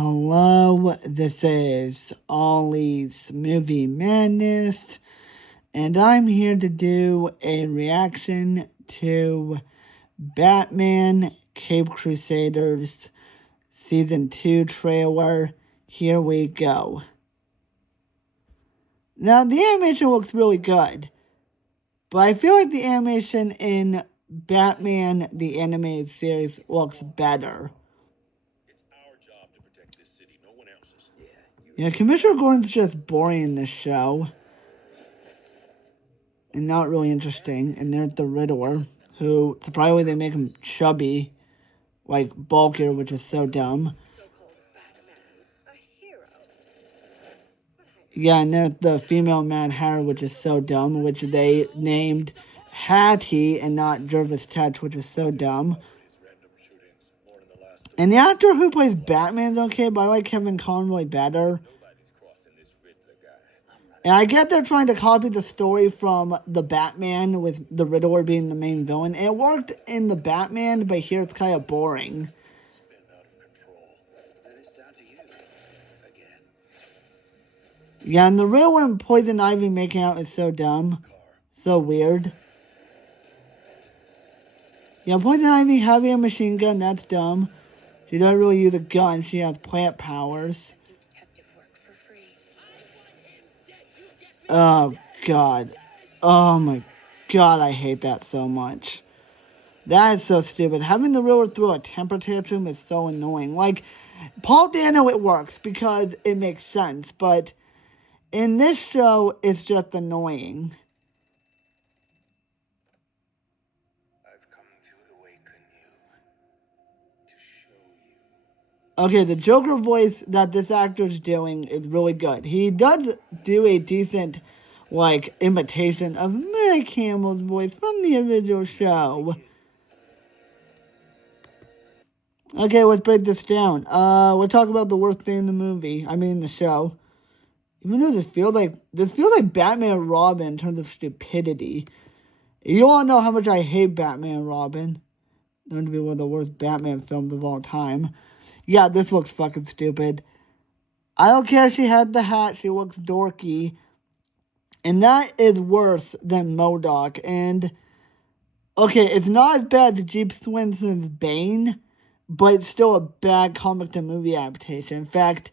Hello, this is Ollie's Movie Madness, and I'm here to do a reaction to Batman Cape Crusaders Season 2 trailer. Here we go. Now, the animation looks really good, but I feel like the animation in Batman the Animated Series looks better. Yeah, Commissioner Gordon's just boring in this show. And not really interesting. And there's the Riddler, who, surprisingly, they make him chubby, like bulkier, which is so dumb. Yeah, and there's the female Mad Hatter, which is so dumb, which they named Hattie and not Jervis Tetch, which is so dumb. And the actor who plays Batman's okay, but I like Kevin Conroy better. And I get they're trying to copy the story from the Batman with the Riddler being the main villain. It worked in the Batman, but here it's kind of boring. Yeah, and the Riddler and Poison Ivy making out is so dumb. So weird. Yeah, Poison Ivy having a machine gun, that's dumb. She doesn't really use a gun, she has plant powers. Oh, God. Oh, my God, I hate that so much. That is so stupid. Having the Riddler throw a temper tantrum is so annoying. Like, Paul Dano, it works because it makes sense, but in this show, it's just annoying. I've come to awaken you, to show you. Okay, the Joker voice that this actor's doing is really good. He does do a decent, like, imitation of Mark Hamill's voice from the original show. Okay, let's break this down. We'll talk about the worst thing in the movie. I mean, the show. Even though this feels like Batman and Robin in terms of stupidity. You all know how much I hate Batman and Robin. Known to be one of the worst Batman films of all time. Yeah, this looks fucking stupid. I don't care if she had the hat, she looks dorky. And that is worse than MODOK. And, okay, it's not as bad as Jeep Swinson's Bane, but it's still a bad comic to movie adaptation. In fact,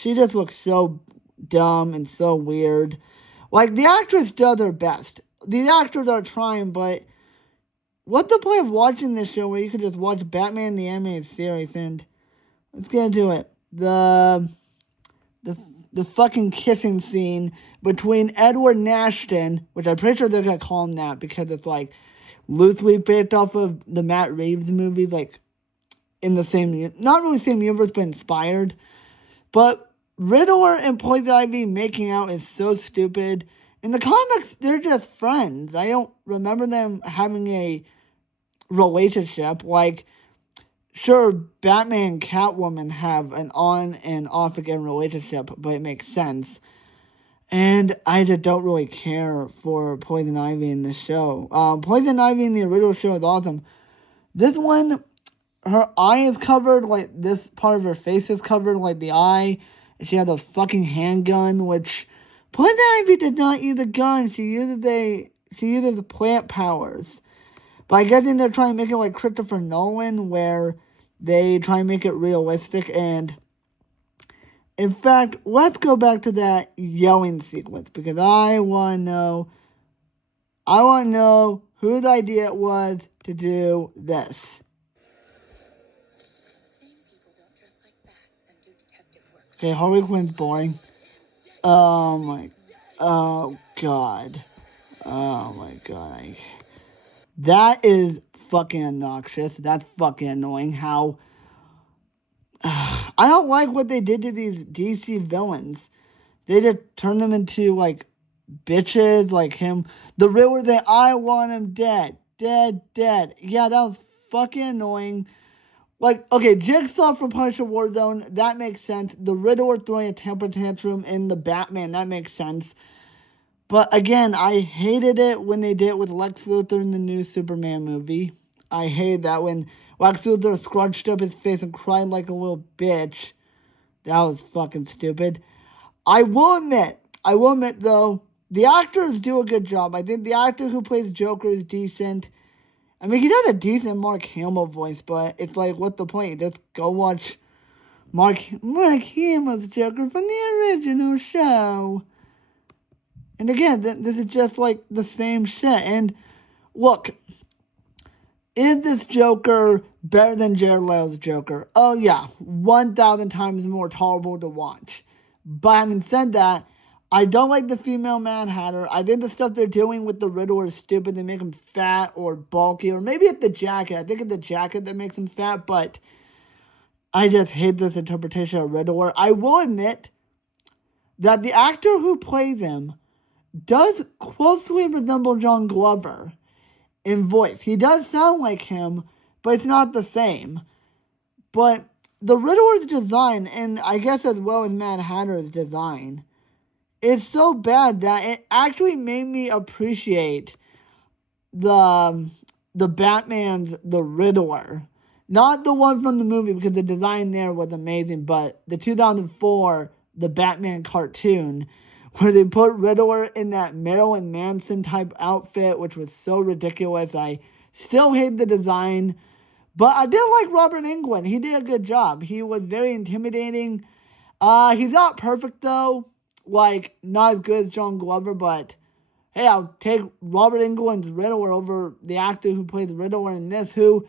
she just looks so dumb and so weird. Like, the actress does her best. These actors are trying, but what's the point of watching this show where you could just watch Batman the Animated Series? And let's get into it. The fucking kissing scene between Edward and Ashton, which I'm pretty sure they're gonna call him that because it's like loosely based off of the Matt Reeves movies, like in the same, not really same universe, but inspired. But Riddler and Poison Ivy making out is so stupid. In the comics, they're just friends. I don't remember them having a relationship. Like, sure, Batman and Catwoman have an on and off again relationship, but it makes sense. And I just don't really care for Poison Ivy in this show. Poison Ivy in the original show is awesome. This one, her eye is covered, like this part of her face is covered, like the eye. She has a fucking handgun, which Poison Ivy did not use a gun. She uses plant powers. But I guess they're trying to make it like Christopher Nolan, where they try and make it realistic. And in fact, let's go back to that yelling sequence because I want to know whose idea it was to do this. Okay, Harley Quinn's boring. Oh my god. That is fucking obnoxious. That's fucking annoying. How I don't like what they did to these DC villains. They just turned them into like bitches, like him. The Riddler that I want him dead. Dead. Yeah, that was fucking annoying. Like, okay, Jigsaw from Punisher Warzone, that makes sense. The Riddler throwing a temper tantrum in the Batman, that makes sense. But again, I hated it when they did it with Lex Luthor in the new Superman movie. I hated that when Lex Luthor scrunched up his face and cried like a little bitch. That was fucking stupid. I will admit though, the actors do a good job. I think the actor who plays Joker is decent. I mean, he does a decent Mark Hamill voice, but it's like, what's the point? Just go watch Mark Hamill's Joker from the original show. And again, this is just like the same shit. And look, is this Joker better than Jared Leto's Joker? Oh yeah, 1,000 times more tolerable to watch. But having said that, I don't like the female Mad Hatter. I think the stuff they're doing with the Riddler is stupid. They make him fat or bulky, or maybe it's the jacket. I think it's the jacket that makes him fat, but I just hate this interpretation of Riddler. I will admit that the actor who plays him does closely resemble John Glover in voice. He does sound like him, but it's not the same. But the Riddler's design, and I guess as well as Mad Hatter's design, is so bad that it actually made me appreciate the Batman's The Riddler. Not the one from the movie, because the design there was amazing, but the 2004, the Batman cartoon, where they put Riddler in that Marilyn Manson type outfit, which was so ridiculous. I still hate the design, but I did like Robert Englund. He did a good job. He was very intimidating. He's not perfect though, like not as good as John Glover, but hey, I'll take Robert Englund's Riddler over the actor who plays Riddler in this, who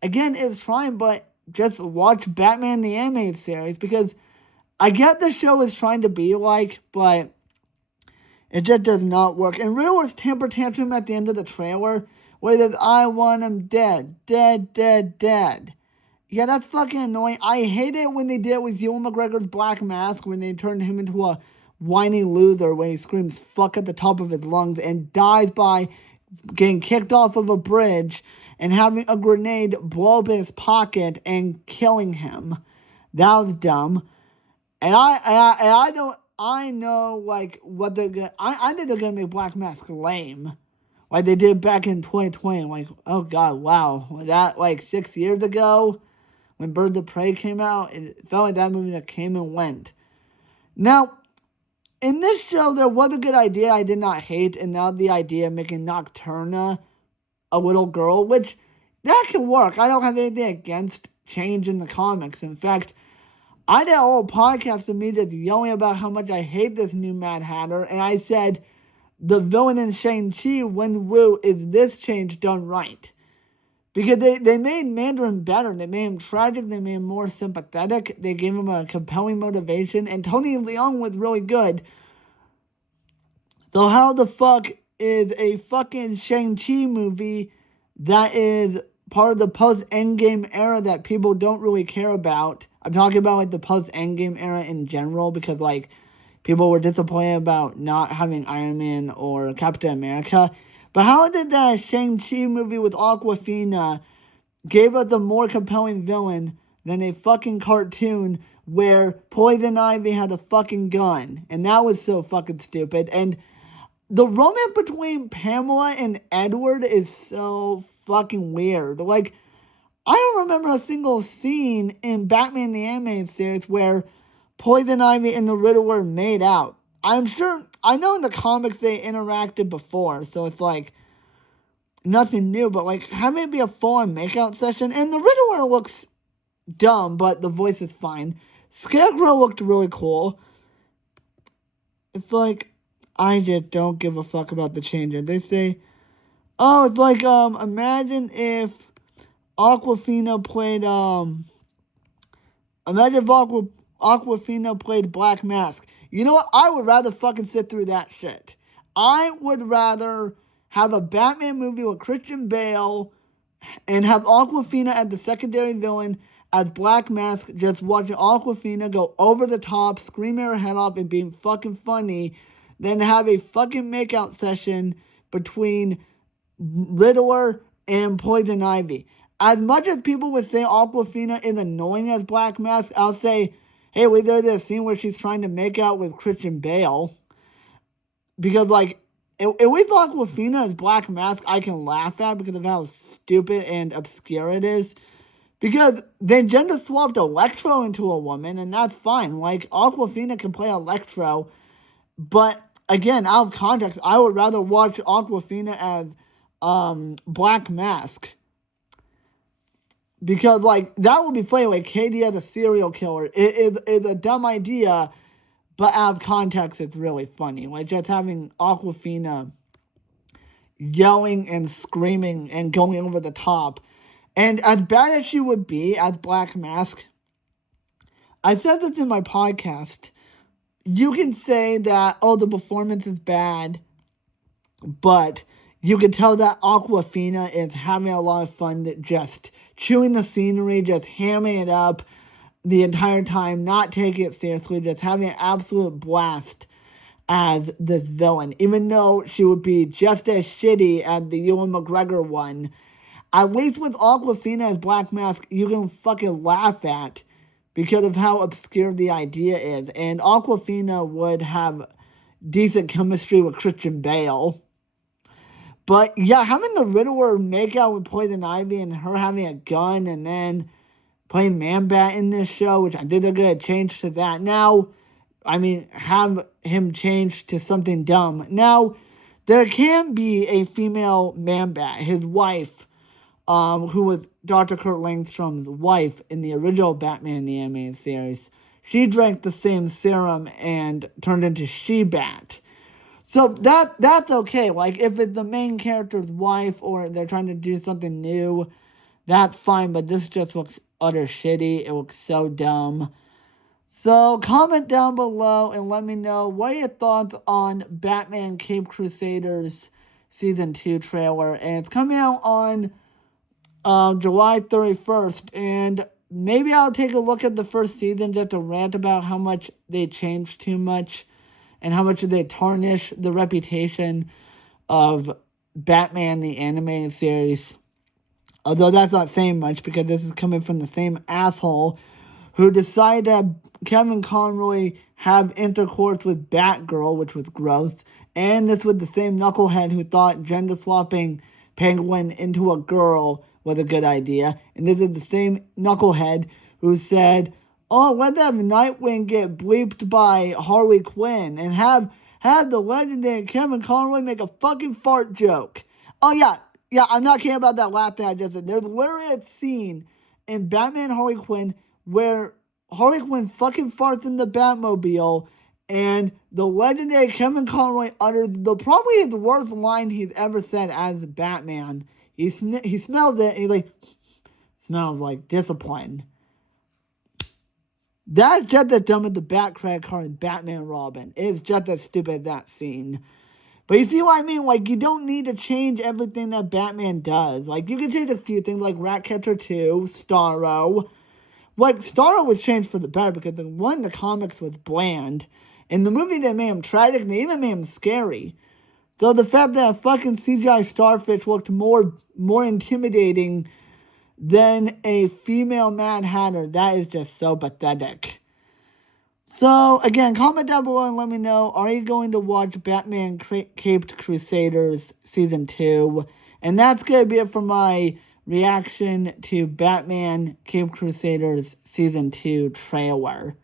again is trying, but just watch Batman the Animated Series, because I get the show is trying to be like, but it just does not work. And Riddler's temper tantrum at the end of the trailer, where he says, I want him dead, dead, dead, dead. Yeah, that's fucking annoying. I hate it when they did it with Ewan McGregor's Black Mask, when they turned him into a whiny loser, when he screams fuck at the top of his lungs and dies by getting kicked off of a bridge and having a grenade blow up in his pocket and killing him. That was dumb. And I know, like, what they're gonna... I think they're gonna make Black Mask lame. Like they did back in 2020. Like, oh god, wow. That, like, 6 years ago, when Birds of Prey came out, it felt like that movie that came and went. Now, in this show, there was a good idea I did not hate, and now the idea of making Nocturna a little girl, which, that can work. I don't have anything against change in the comics. In fact, I did a whole podcast of me just yelling about how much I hate this new Mad Hatter, and I said, the villain in Shang-Chi, Wen Wu, is this change done right? Because they made Mandarin better. They made him tragic. They made him more sympathetic. They gave him a compelling motivation. And Tony Leung was really good. So how the fuck is a fucking Shang-Chi movie that is part of the post-Endgame era that people don't really care about? I'm talking about, like, the post-Endgame era in general, because, like, people were disappointed about not having Iron Man or Captain America. But how did that Shang-Chi movie with Awkwafina give us a more compelling villain than a fucking cartoon where Poison Ivy had a fucking gun? And that was so fucking stupid. And the romance between Pamela and Edward is so fucking weird. Like, I don't remember a single scene in Batman the Animated Series where Poison Ivy and the Riddler made out. I'm sure, I know in the comics they interacted before, so it's like nothing new, but like having it be a full-on makeout session, and the Riddler looks dumb, but the voice is fine. Scarecrow looked really cool. It's like, I just don't give a fuck about the changes. They say, oh, it's like, imagine if Awkwafina played, imagine if Awkwafina played Black Mask. You know what? I would rather fucking sit through that shit. I would rather have a Batman movie with Christian Bale and have Awkwafina as the secondary villain as Black Mask, just watching Awkwafina go over the top, screaming her head off and being fucking funny, than have a fucking makeout session between Riddler and Poison Ivy. As much as people would say Awkwafina is annoying as Black Mask, I'll say, hey, wait, there's a scene where she's trying to make out with Christian Bale. Because, like, if we thought Awkwafina as Black Mask, I can laugh at because of how stupid and obscure it is. Because they gender swapped Electro into a woman, and that's fine. Like, Aquafina can play Electro, but again, out of context, I would rather watch Aquafina as Black Mask. Because, like, that would be playing like Katie as a serial killer. It is a dumb idea, but out of context, it's really funny. Like, just having Aquafina yelling and screaming and going over the top. And as bad as she would be as Black Mask, I said this in my podcast. You can say that, oh, the performance is bad, but you can tell that Aquafina is having a lot of fun just chewing the scenery, just hamming it up the entire time, not taking it seriously, just having an absolute blast as this villain, even though she would be just as shitty as the Ewan McGregor one. At least with Aquafina as Black Mask, you can fucking laugh at because of how obscure the idea is. And Aquafina would have decent chemistry with Christian Bale. But yeah, having the Riddler make out with Poison Ivy and her having a gun and then playing Man-Bat in this show, which I think they're going to change to that now. I mean, have him change to something dumb. Now, there can be a female Man-Bat, his wife, who was Dr. Kurt Langstrom's wife in the original Batman the Animated Series. She drank the same serum and turned into She-Bat. So that's okay. Like, if it's the main character's wife or they're trying to do something new, that's fine. But this just looks utter shitty. It looks so dumb. So comment down below and let me know what are your thoughts on Batman Cape Crusaders Season 2 trailer. And it's coming out on July 31st. And maybe I'll take a look at the first season just to rant about how much they changed too much and how much they tarnish the reputation of Batman the Animated Series. Although that's not saying much because this is coming from the same asshole who decided that Kevin Conroy have intercourse with Batgirl, which was gross. And this was the same knucklehead who thought gender swapping Penguin into a girl was a good idea. And this is the same knucklehead who said, oh, let's have Nightwing get bleeped by Harley Quinn and have the legendary Kevin Conroy make a fucking fart joke. Oh, yeah, I'm not kidding about that last thing I just said. There's literally a scene in Batman Harley Quinn where Harley Quinn fucking farts in the Batmobile and the legendary Kevin Conroy utters probably his worst line he's ever said as Batman. He smells it and he's like, smells like discipline. That's just as dumb as the Bat credit card in Batman Robin. It's just as stupid as that scene. But you see what I mean? Like, you don't need to change everything that Batman does. Like, you can change a few things like Ratcatcher 2, Starro. Like, Starro was changed for the better because the one in the comics was bland. In the movie, they made him tragic and they even made him scary. So the fact that a fucking CGI Starfish looked more intimidating than a female Mad Hatter, that is just so pathetic. So, again, comment down below and let me know, are you going to watch Batman Caped Crusaders Season 2? And that's going to be it for my reaction to Batman Caped Crusaders Season 2 trailer.